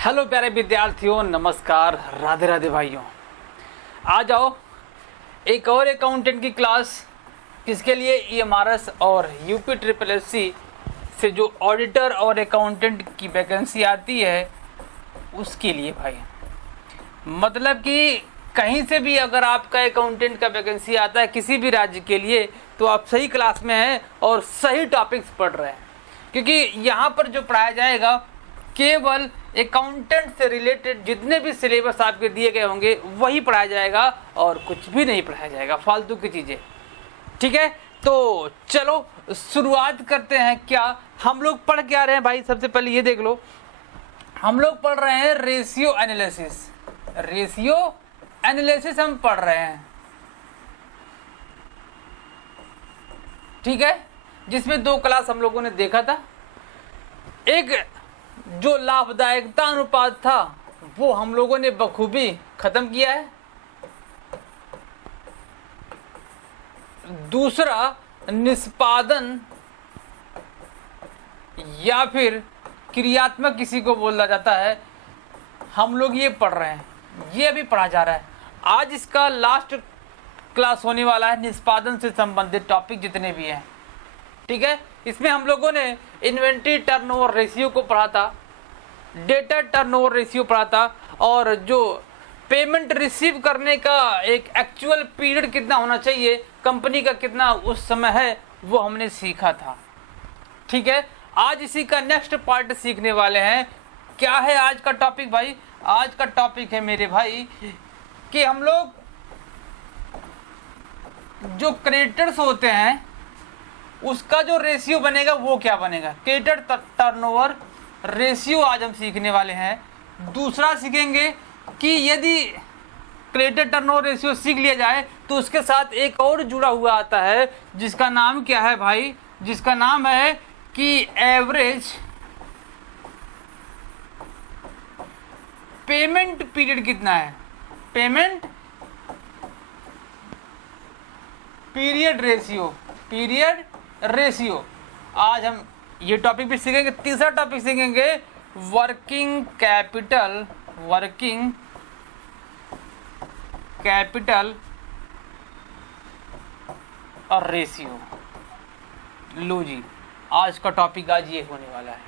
Hello प्यारे विद्यार्थियों, नमस्कार, राधे राधे भाइयों। आ जाओ एक और अकाउंटेंट की क्लास, किसके लिए EMRS और UPSSC से जो ऑडिटर और अकाउंटेंट की वैकेंसी आती है उसके लिए भाई। मतलब कि कहीं से भी अगर आपका अकाउंटेंट का वैकेंसी आता है किसी भी राज्य के लिए, तो आप सही क्लास में हैं और सही टॉपिक्स पढ़ रहे हैं, क्योंकि यहाँ पर जो पढ़ाया जाएगा केवल अकाउंटेंट से रिलेटेड जितने भी सिलेबस आपके दिए गए होंगे वही पढ़ाया जाएगा और कुछ भी नहीं पढ़ाया जाएगा फालतू की चीज़ें। ठीक है, तो चलो शुरुआत करते हैं। क्या हम लोग पढ़ क्या रहे हैं भाई? सबसे पहले ये देख लो, हम लोग पढ़ रहे हैं रेशियो एनालिसिस। रेशियो एनालिसिस हम पढ़ रहे हैं, ठीक है, जिसमें 2 क्लास हम लोगों ने देखा था। एक जो लाभदायकता अनुपात था वो हम लोगों ने बखूबी खत्म किया है। दूसरा निष्पादन या फिर क्रियात्मक किसी को बोला जाता है, हम लोग ये पढ़ रहे हैं, ये अभी पढ़ा जा रहा है। आज इसका लास्ट क्लास होने वाला है, निष्पादन से संबंधित टॉपिक जितने भी हैं, ठीक है। इसमें हम लोगों ने इन्वेंट्री टर्नओवर रेशियो को पढ़ा था, डेटा टर्नओवर रेशियो पढ़ा था, और जो पेमेंट रिसीव करने का एक एक्चुअल पीरियड कितना होना चाहिए, कंपनी का कितना उस समय है, वो हमने सीखा था। ठीक है, आज इसी का नेक्स्ट पार्ट सीखने वाले हैं। क्या है आज का टॉपिक भाई? आज का टॉपिक है मेरे भाई कि हम लोग जो क्रेडिटर्स होते हैं उसका जो रेशियो बनेगा वो क्या बनेगा, क्रेडिटर टर्नओवर रेशियो आज हम सीखने वाले हैं। दूसरा सीखेंगे कि यदि क्रेडिटर टर्नओवर रेशियो सीख लिया जाए तो उसके साथ एक और जुड़ा हुआ आता है जिसका नाम क्या है भाई? जिसका नाम है कि एवरेज पेमेंट पीरियड कितना है, payment period ratio, period ratio. आज हम ये टॉपिक भी सीखेंगे। तीसरा टॉपिक सीखेंगे वर्किंग कैपिटल, वर्किंग कैपिटल और रेशियो। लो जी, आज का टॉपिक आज ये होने वाला है,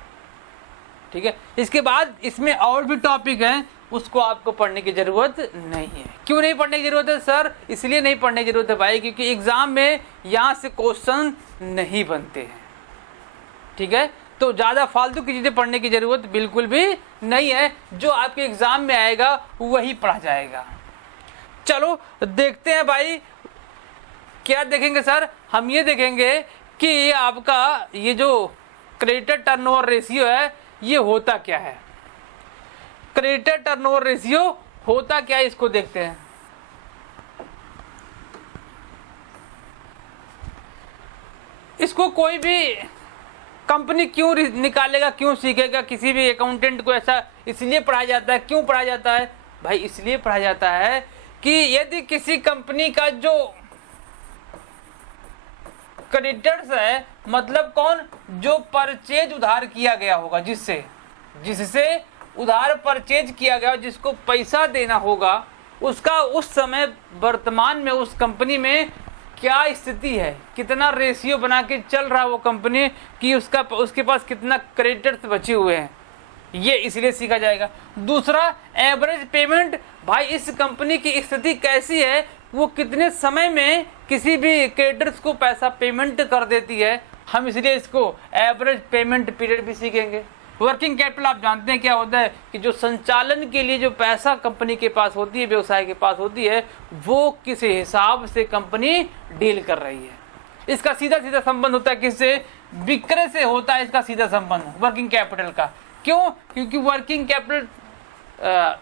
ठीक है। इसके बाद इसमें और भी टॉपिक हैं, उसको आपको पढ़ने की जरूरत नहीं है। क्यों नहीं पढ़ने की जरूरत है सर? इसलिए नहीं पढ़ने की जरूरत है भाई क्योंकि एग्जाम में यहाँ से क्वेश्चन नहीं बनते हैं, ठीक है। तो ज़्यादा फालतू की चीज़ें पढ़ने की जरूरत बिल्कुल भी नहीं है, जो आपके एग्जाम में आएगा वही पढ़ा जाएगा। चलो देखते हैं भाई, क्या देखेंगे सर? हम ये देखेंगे कि आपका ये जो क्रेडिटर टर्नओवर रेशियो है ये होता क्या है। क्रेडिटर टर्नओवर रेशियो होता क्या है इसको देखते हैं। इसको कोई भी कंपनी क्यों निकालेगा, क्यों सीखेगा? किसी भी अकाउंटेंट को ऐसा इसलिए पढ़ाया जाता है। क्यों पढ़ाया जाता है भाई? इसलिए पढ़ाया जाता है कि यदि किसी कंपनी का जो क्रेडिटर्स है, मतलब कौन, जो परचेज उधार किया गया होगा, जिससे उधार परचेज किया गया, जिसको पैसा देना होगा, उसका उस समय वर्तमान में उस कंपनी में क्या स्थिति है, कितना रेशियो बना के चल रहा है वो कंपनी कि उसके पास कितना क्रेडिटर्स बचे हुए हैं, ये इसलिए सीखा जाएगा। दूसरा एवरेज पेमेंट, भाई इस कंपनी की स्थिति कैसी है, वो कितने समय में किसी भी क्रेडिटर्स को पैसा पेमेंट कर देती है, हम इसलिए इसको एवरेज पेमेंट पीरियड भी सीखेंगे। वर्किंग कैपिटल आप जानते हैं क्या होता है कि जो संचालन के लिए जो पैसा कंपनी के पास होती है, व्यवसाय के पास होती है, वो किस हिसाब से कंपनी डील कर रही है। इसका सीधा सीधा संबंध होता है किससे? विक्रय से होता है इसका सीधा संबंध वर्किंग कैपिटल का। क्यों? क्योंकि वर्किंग कैपिटल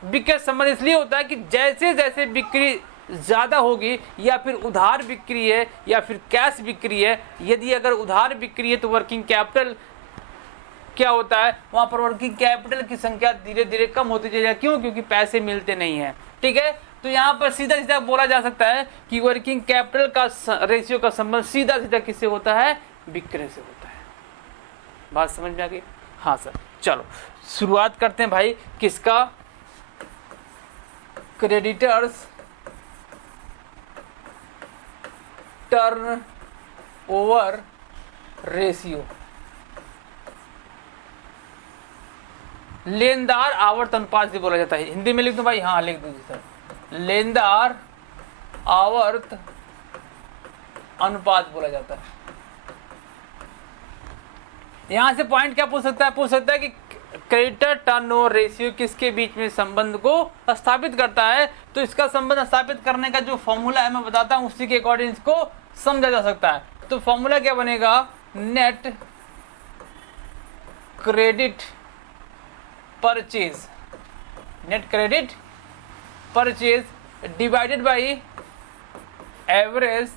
विक्रय संबंध इसलिए होता है कि जैसे जैसे बिक्री ज़्यादा होगी या फिर उधार बिक्री है या फिर कैश बिक्री है, यदि अगर उधार बिक्री है तो वर्किंग कैपिटल क्या होता है, वहाँ पर वर्किंग कैपिटल की संख्या धीरे धीरे कम होती जाएगी। क्यों? क्योंकि पैसे मिलते नहीं हैं, ठीक है। तो यहाँ पर सीधा सीधा बोला जा सकता है कि वर्किंग कैपिटल का रेशियो का संबंध सीधा सीधा किससे होता है? विक्रय से होता है। बात समझ में आ गई? हाँ सर। चलो शुरुआत करते हैं भाई किसका, क्रेडिटर्स टर्न ओवर रेशियो, लेनदार आवर्त अनुपात से बोला जाता है। हिंदी में लिख दूं भाई, हाँ लिख दूं सर, लेनदार आवर्त अनुपात बोला जाता है। यहां से पॉइंट क्या पूछ सकता है, पूछ सकता है कि क्रेडिटर टर्नओवर रेशियो किसके बीच में संबंध को स्थापित करता है। तो इसका संबंध स्थापित करने का जो फॉर्मूला है मैं बताता हूं, उसी के अकॉर्डिंग इसको समझा जा सकता है। तो फॉर्मूला क्या बनेगा, net credit purchase, net credit purchase divided by average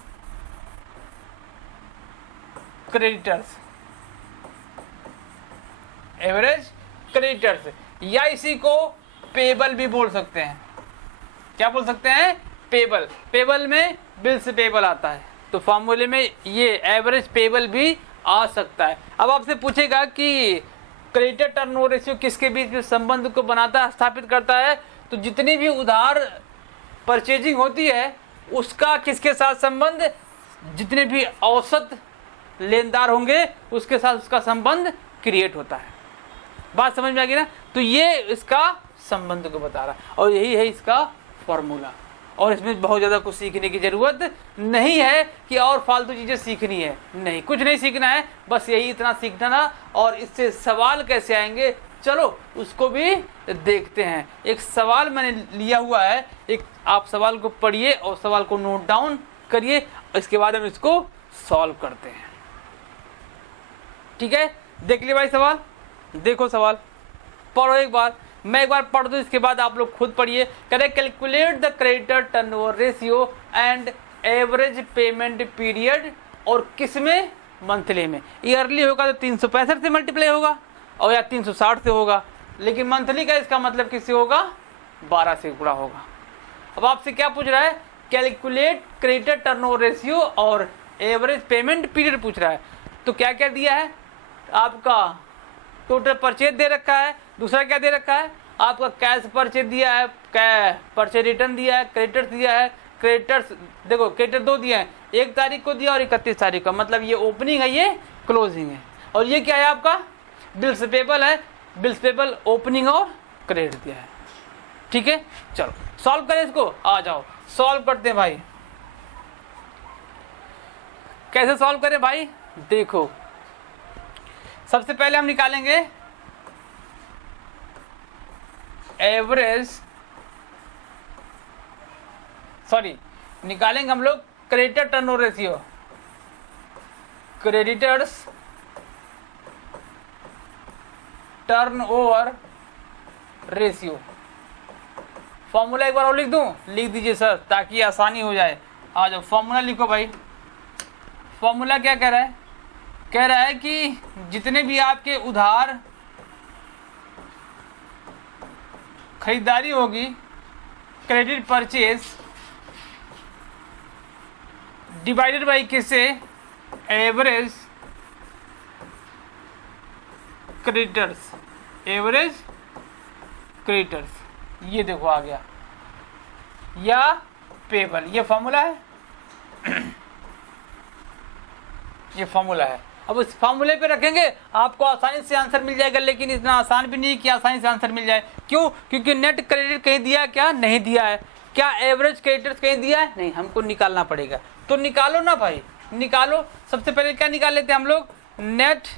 creditors, average creditors, या इसी को पेबल भी बोल सकते हैं। क्या बोल सकते हैं, पेबल। पेबल में बिल्स पेबल आता है, तो फॉर्मूले में ये एवरेज पेबल भी आ सकता है। अब आपसे पूछेगा कि क्रेडिटर टर्नओवर रेशियो किसके बीच में संबंध को बनाता है, स्थापित करता है, तो जितनी भी उधार परचेजिंग होती है उसका किसके साथ संबंध, जितने भी औसत लेनदार होंगे उसके साथ उसका संबंध क्रिएट होता है। बात समझ में आ गई ना। तो ये इसका संबंध को बता रहा है और यही है इसका फॉर्मूला। और इसमें बहुत ज़्यादा कुछ सीखने की ज़रूरत नहीं है कि और फालतू चीज़ें सीखनी है, नहीं, कुछ नहीं सीखना है, बस यही इतना सीखना ना। और इससे सवाल कैसे आएंगे, चलो उसको भी देखते हैं। एक सवाल मैंने लिया हुआ है, एक आप सवाल को पढ़िए और सवाल को नोट डाउन करिए, इसके बाद हम इसको सॉल्व करते हैं। ठीक है, देख लिया भाई सवाल, देखो सवाल, पढ़ो एक बार, मैं एक बार पढ़ दूं, इसके बाद आप लोग खुद पढ़िए। करें calculate the creditor turnover ratio and average payment period, और किस में, मंथली में। ईयरली होगा तो 365 से मल्टीप्लाई होगा और या 360 से होगा, लेकिन मंथली का इसका मतलब किससे होगा, 12 से गुणा होगा। अब आपसे क्या पूछ रहा है, कैलकुलेट क्रेडिटर टर्नओवर रेशियो और एवरेज पेमेंट पीरियड पूछ रहा है। तो क्या क्या दिया है, आपका टोटल परचेज दे रखा है, दूसरा क्या दे रखा है, आपका कैश परचेज दिया है, परचेज रिटर्न दिया है, क्रेडिटर्स दिया है। क्रेडिटर्स देखो, क्रेडिटर 2 दिया है, 1 तारीख को दिया और 31 तारीख का, मतलब ये ओपनिंग है, ये क्लोजिंग है। और ये क्या है आपका, बिल्स पेबल है, बिल्स पेबल ओपनिंग और क्रेडिट दिया है। ठीक है, चलो सॉल्व करें इसको, आ जाओ सॉल्व करते हैं भाई। कैसे सॉल्व करें भाई, देखो सबसे पहले हम निकालेंगे निकालेंगे हम लोग creditor turnover ratio, creditors turnover ratio. Formula एक बार और लिख दूं, लिख दीजिए सर ताकि आसानी हो जाए। आ जाओ फॉर्मूला लिखो भाई। फॉर्मूला क्या कह रहा है, कह रहा है कि जितने भी आपके उधार खरीदारी होगी, क्रेडिट परचेज डिवाइडेड बाई किससे, एवरेज क्रेडिटर्स, एवरेज क्रेडिटर्स, ये देखो आ गया, या पेबल, ये फॉर्मूला है ये फॉर्मूला है। अब उस फॉर्मूले पे रखेंगे आपको आसानी से आंसर मिल जाएगा, लेकिन इतना आसान भी नहीं कि आसानी से आंसर मिल जाए। क्यों, क्योंकि नेट क्रेडिट कहीं दिया क्या, नहीं दिया है। क्या एवरेज क्रेडिटर्स कहीं दिया है, नहीं, हमको निकालना पड़ेगा। तो निकालो ना भाई, निकालो। सबसे पहले क्या निकाल लेते हैं हम लोग, नेट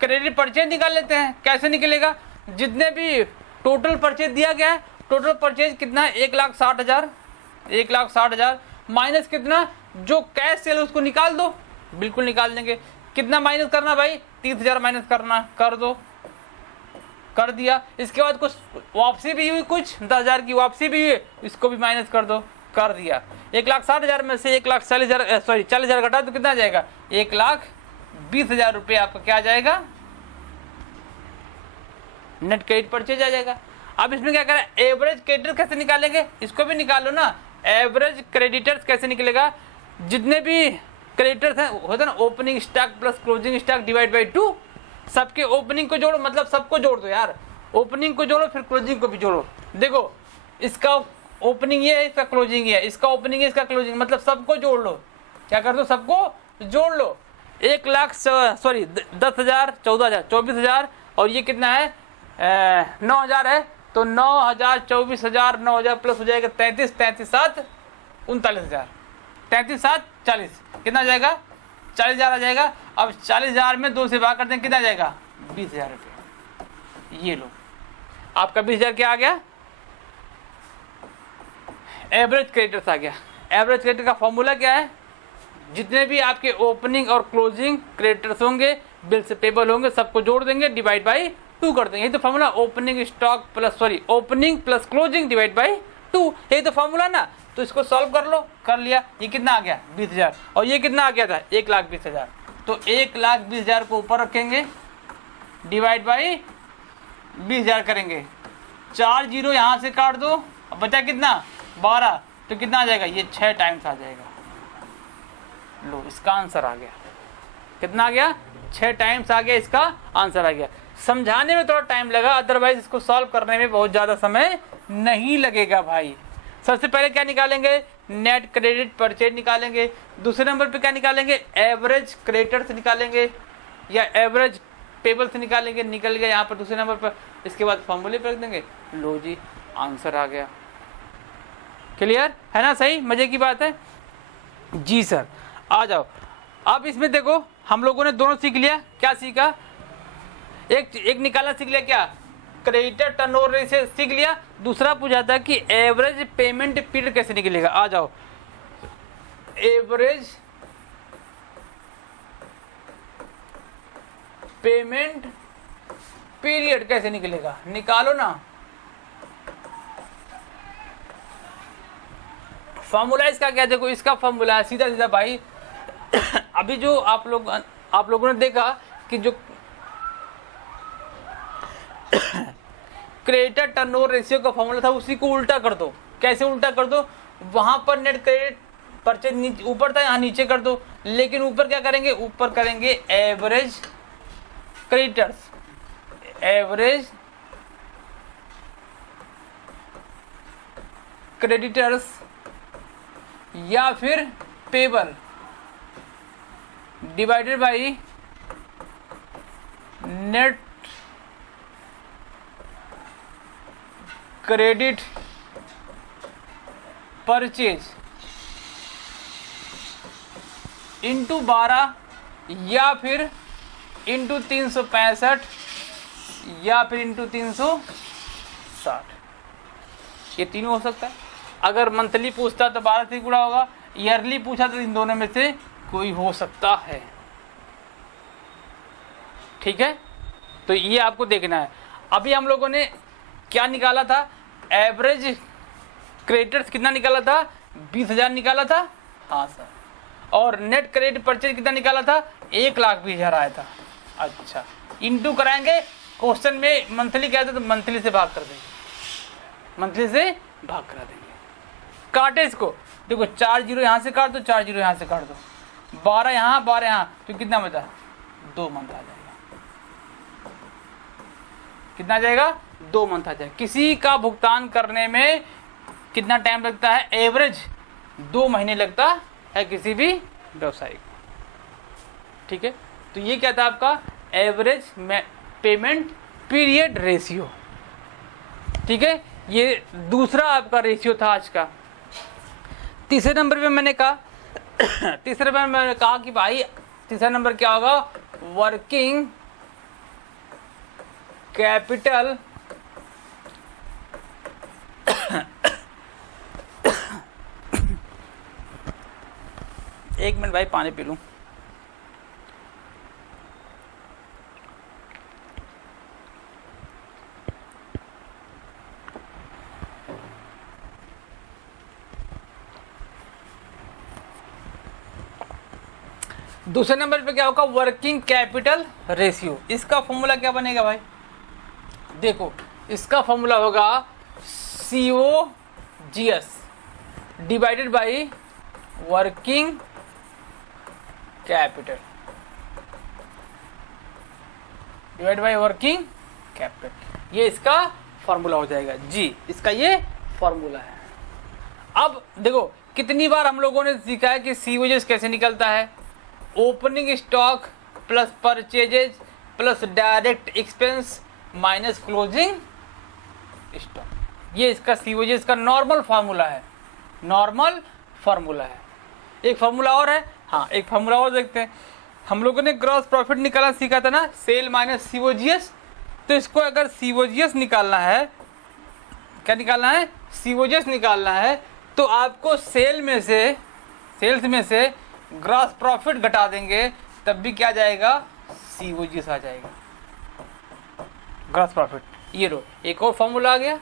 क्रेडिट परचेज निकाल लेते हैं। कैसे निकलेगा, जितने भी टोटल परचेज दिया गया है, टोटल परचेज कितना है, 1,60,000, 1,60,000 माइनस कितना, जो कैश सेल उसको निकाल दो, बिल्कुल निकाल देंगे। कितना माइनस करना भाई, 30,000 माइनस करना, कर दो, कर दिया। इसके बाद कुछ वापसी भी हुई, कुछ 10,000 की वापसी भी हुई, इसको भी माइनस कर दो, कर दिया। 1,60,000 में से 1,40,000 सॉरी 40,000 घटा तो कितना आ जाएगा, 1,20,000 रुपये आपका क्या आ जाएगा, नेट क्रेडिट परचेज आ जाएगा। अब इसमें क्या करें, एवरेज क्रेडिटर कैसे निकालेंगे, इसको भी निकालो ना। एवरेज क्रेडिटर्स कैसे निकलेगा, जितने भी क्रेडिटर्स है, होता है ना opening stock plus closing stock divide by 2। सबके ओपनिंग को जोड़ो, मतलब सबको जोड़ दो यार, ओपनिंग को जोड़ो फिर क्लोजिंग को भी जोड़ो। देखो इसका ओपनिंग ये है, इसका क्लोजिंग ये है, इसका ओपनिंग है, इसका क्लोजिंग, मतलब सबको जोड़ लो। क्या कर दो, सबको जोड़ लो। 1,00,000 सॉरी 10,000 14,000 24,000 और ये कितना है 9,000 है, तो 9,000 24,000 9,000 प्लस हो जाएगा 33, 33 7 39,000, 33 7 40, कितना आ जाएगा 40,000 आ जाएगा। अब 40,000 में 2 से भाग करते हैं, कितना आ जाएगा 20,000 रुपये। ये लो आपका 20,000 क्या आ गया, एवरेज क्रेडिटर्स आ गया। एवरेज क्रेडिटर का फॉर्मूला क्या है, जितने भी आपके ओपनिंग और क्लोजिंग क्रेडिटर्स होंगे, बिल्स पेबल होंगे, सबको जोड़ देंगे, डिवाइड बाई 2 कर देंगे। ये तो formula opening stock plus sorry opening plus closing divide by 2, यही तो फॉर्मूला ना। तो इसको सॉल्व कर लो, कर लिया, ये कितना आ गया 20,000 और ये कितना आ गया था 1,20,000। तो 1,20,000 को ऊपर रखेंगे, डिवाइड बाई 20,000 करेंगे, 4 जीरो यहाँ से काट दो, अब बचा कितना 12, तो कितना आ जाएगा ये 6 टाइम्स आ जाएगा। लो इसका आंसर आ गया, कितना आ गया 6 टाइम्स आ गया, इसका आंसर आ गया। समझाने में थोड़ा टाइम लगा, अदरवाइज इसको सॉल्व करने में बहुत ज़्यादा समय नहीं लगेगा भाई। सबसे पहले क्या निकालेंगे, नेट क्रेडिट परचेज निकालेंगे। दूसरे नंबर पे क्या निकालेंगे, एवरेज क्रेडिटर्स निकालेंगे या एवरेज पेबल्स निकालेंगे, निकल गया यहाँ पर दूसरे नंबर पर। इसके बाद फॉर्मूले पर रख देंगे, लो जी आंसर आ गया। क्लियर है ना, सही मजे की बात है जी सर। आ जाओ अब इसमें देखो, हम लोगों ने दोनों सीख लिया। क्या सीखा, एक निकालना सीख लिया, क्या क्रेडिटर टर्नओवर रेशियो सीख लिया। दूसरा पूछा था कि एवरेज पेमेंट पीरियड कैसे निकलेगा। आ जाओ, एवरेज पेमेंट पीरियड कैसे निकलेगा, निकालो ना। फॉर्मूला इसका क्या, देखो इसका फॉर्मूला है सीधा सीधा भाई। अभी जो आप लोगों ने देखा कि जो क्रेडिटर टर्नओवर रेशियो का फॉर्मूला था, उसी को उल्टा कर दो। कैसे उल्टा कर दो, वहां पर नेट क्रेडिट परचेज ऊपर था, यहाँ नीचे कर दो। लेकिन ऊपर क्या करेंगे, ऊपर करेंगे एवरेज क्रेडिटर्स, एवरेज क्रेडिटर्स या फिर payable divided by net credit purchase into 12 या फिर इंटू 365 या फिर इंटू 360। ये तीनों हो सकता है। अगर मंथली पूछता तो 12 से गुणा होगा, ईयरली पूछा तो इन दोनों में से कोई हो सकता है। ठीक है, तो ये आपको देखना है। अभी हम लोगों ने क्या निकाला था, एवरेज क्रेडिटर्स कितना निकाला था, 20,000 निकाला था। हाँ सर। और नेट क्रेडिट परचेज कितना निकाला था, 1,20,000 आया था। अच्छा, इंटू कराएंगे, क्वेश्चन में मंथली क्या था तो मंथली से भाग कर देंगे, मंथली से भाग करा देंगे। काटे इसको, देखो 4 जीरो यहाँ से काट दो, 4 जीरो यहाँ से काट दो, 12 यहाँ 12 यहाँ, तो कितना बचा 2 मंथ आ जाएगा। कितना आ जाएगा 2 मंथ आ जाएगा। किसी का भुगतान करने में कितना टाइम लगता है, एवरेज 2 महीने लगता है किसी भी व्यवसायी को। ठीक है, तो ये क्या था आपका एवरेज पेमेंट पीरियड रेशियो। ठीक है, ये दूसरा आपका रेशियो था आज का। तीसरे नंबर पे मैंने कहा कि भाई तीसरा नंबर क्या होगा, वर्किंग कैपिटल एक मिनट भाई पानी पी लूं। दूसरे नंबर पे क्या होगा, वर्किंग कैपिटल रेशियो। इसका फॉर्मूला क्या बनेगा भाई, देखो इसका फॉर्मूला होगा COGS divided by working capital divide by working capital, ये इसका फॉर्मूला हो जाएगा जी, इसका ये फॉर्मूला है। अब देखो कितनी बार हम लोगों ने सीखा है कि सीओजीएस कैसे निकलता है, opening stock plus purchases plus direct expense minus closing stock, ये इसका सीओजीएस का नॉर्मल फार्मूला है, नॉर्मल फार्मूला है। एक फार्मूला और है, हाँ एक फार्मूला और देखते हैं। हम लोगों ने ग्रॉस प्रॉफिट निकालना सीखा था ना, सेल माइनस सीओजीएस, तो इसको अगर सीओजीएस निकालना है, क्या निकालना है, सीओजीएस निकालना है, तो आपको सेल्स में से ग्रॉस प्रॉफिट घटा देंगे, तब भी क्या जाएगा, सीओजीएस आ जाएगा, ग्रॉस प्रॉफिट। ये लो एक और फॉर्मूला आ गया।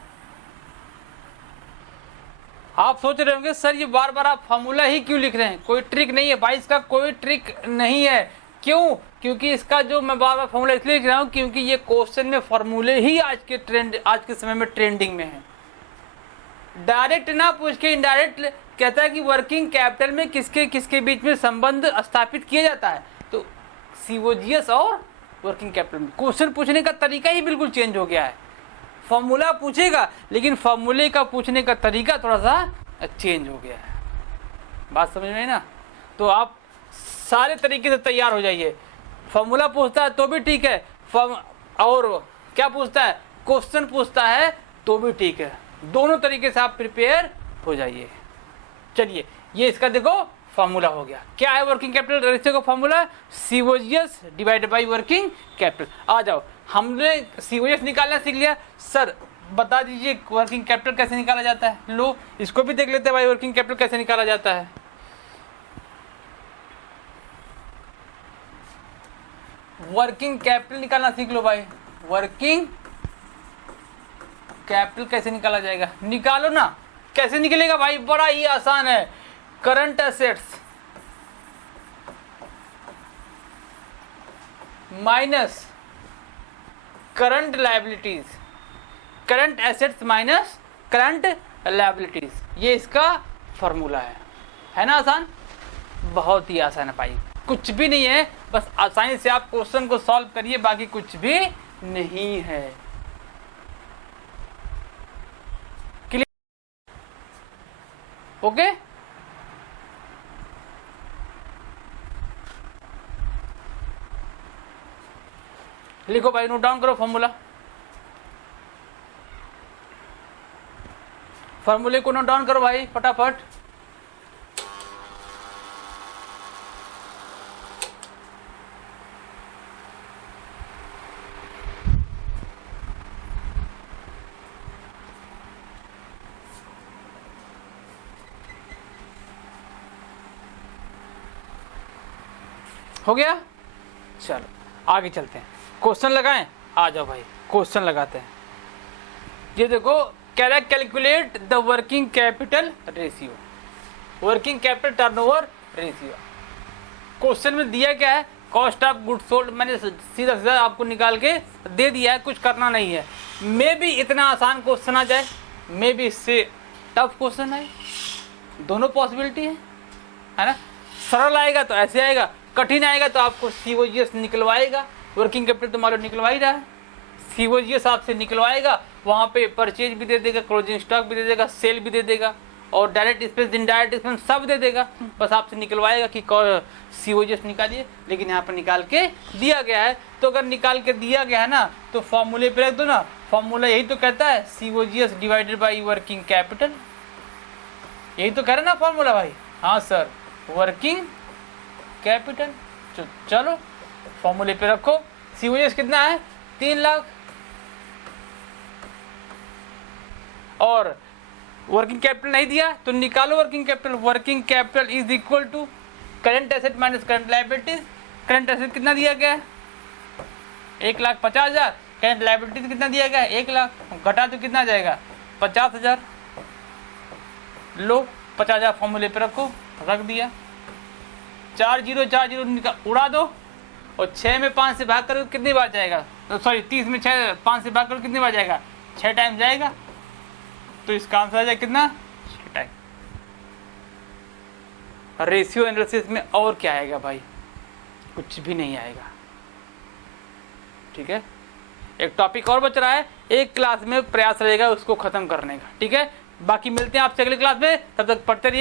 आप सोच रहे होंगे सर ये बार बार आप फार्मूला ही क्यों लिख रहे हैं, कोई ट्रिक नहीं है भाई, इसका कोई ट्रिक नहीं है। क्यों? क्योंकि इसका जो मैं बार बार फार्मूला इसलिए लिख रहा हूँ क्योंकि ये क्वेश्चन में फार्मूले ही आज के समय में ट्रेंडिंग में है। डायरेक्ट ना पूछ के इनडायरेक्ट कहता है कि वर्किंग कैपिटल में किसके किसके बीच में संबंध स्थापित किया जाता है, तो सीओजीएस और वर्किंग कैपिटल में क्वेश्चन पूछने का तरीका ही बिल्कुल चेंज हो गया है। फॉर्मूला पूछेगा लेकिन फॉर्मूले का पूछने का तरीका थोड़ा सा चेंज हो गया है। बात समझ में आई ना? तो आप सारे तरीके से तैयार हो जाइए। फॉर्मूला पूछता है तो भी ठीक है, और क्या पूछता है, क्वेश्चन पूछता है तो भी ठीक है, दोनों तरीके से आप प्रिपेयर हो जाइए। चलिए ये इसका देखो फॉर्मूला हो गया। क्या है वर्किंग कैपिटल रेशियो का formula, COGS divided by working capital. आ जाओ, हमने सीओजीएस निकालना सीख लिया। सर बता दीजिए वर्किंग कैपिटल कैसे निकाला जाता है। लो इसको भी देख लेते हैं भाई, वर्किंग कैपिटल कैसे निकाला जाता है। वर्किंग कैपिटल निकालना सीख लो भाई। वर्किंग कैपिटल कैसे निकाला जाएगा, निकालो ना। कैसे निकलेगा भाई, बड़ा ही आसान है। Current assets minus current liabilities, current assets minus current liabilities, ये इसका फॉर्मूला है ना। आसान, बहुत ही आसान है भाई, कुछ भी नहीं है, बस आसानी से आप क्वेश्चन को सॉल्व करिए, बाकी कुछ भी नहीं है। क्लियर? ओके लिखो भाई, नोट डाउन करो फॉर्मूला। फॉर्मूले को नोट डाउन करो भाई फटाफट। हो गया? चलो आगे चलते हैं, क्वेश्चन लगाएं। आ जाओ भाई क्वेश्चन लगाते हैं। ये देखो, calculate the working capital ratio, working capital turnover ratio. Question में दिया क्या है, कॉस्ट ऑफ गुड सोल्ड, मैंने सीधा सीधा आपको निकाल के दे दिया है, कुछ करना नहीं है। मे भी इतना आसान क्वेश्चन आ जाए, मे भी इससे टफ क्वेश्चन है, दोनों पॉसिबिलिटी है ना। सरल आएगा तो ऐसे आएगा, कठिन आएगा तो आपको सीओजीएस निकलवाएगा। वर्किंग कैपिटल तो मान लो निकलवा ही रहा है, सीओजीएस आपसे निकलवाएगा, वहाँ पे परचेज भी दे देगा, क्लोजिंग स्टॉक भी दे देगा, सेल भी दे देगा, और डायरेक्ट एक्सपेंस इनडायरेक्ट एक्सपेंस सब दे देगा। बस आपसे निकलवाएगा कि सीओजीएस निकालिए, लेकिन यहाँ पर निकाल के दिया गया है। तो अगर निकाल के दिया गया है ना तो फॉर्मूले पे रख दो ना। फॉर्मूला यही तो कहता है, COGS divided by working capital, यही तो कह रहा है ना फॉर्मूला भाई। हाँ सर, वर्किंग कैपिटल। चलो फॉर्मूले पे रखो। सीओजीएस कितना है, 3 लाख, और वर्किंग कैपिटल नहीं दिया तो निकालो working capital. Working capital is equal to current asset minus current liabilities. Current asset कितना दिया गया है, 1,50,000। करंट लायबिलिटीज कितना दिया गया है, 1 लाख। घटा तो कितना जाएगा, 50,000। लो 50,000 फॉर्मूले पे रखो, रख दिया। 4 0 उड़ा दो, और 6 में 5 से भाग करो कितनी बार जाएगा, सॉरी 30 में 5 से भाग करो कितनी बार जाएगा, 6 टाइम जाएगा। तो इसका आंसर आ जाए कितना, 6 टाइम। रेशियो एनालिसिस में और क्या आएगा भाई, कुछ भी नहीं आएगा। ठीक है, एक टॉपिक और बच रहा है, एक क्लास में प्रयास रहेगा उसको खत्म करने का। ठीक है, बाकी मिलते हैं आपसे अगली क्लास में, तब तक पढ़ते रहिए।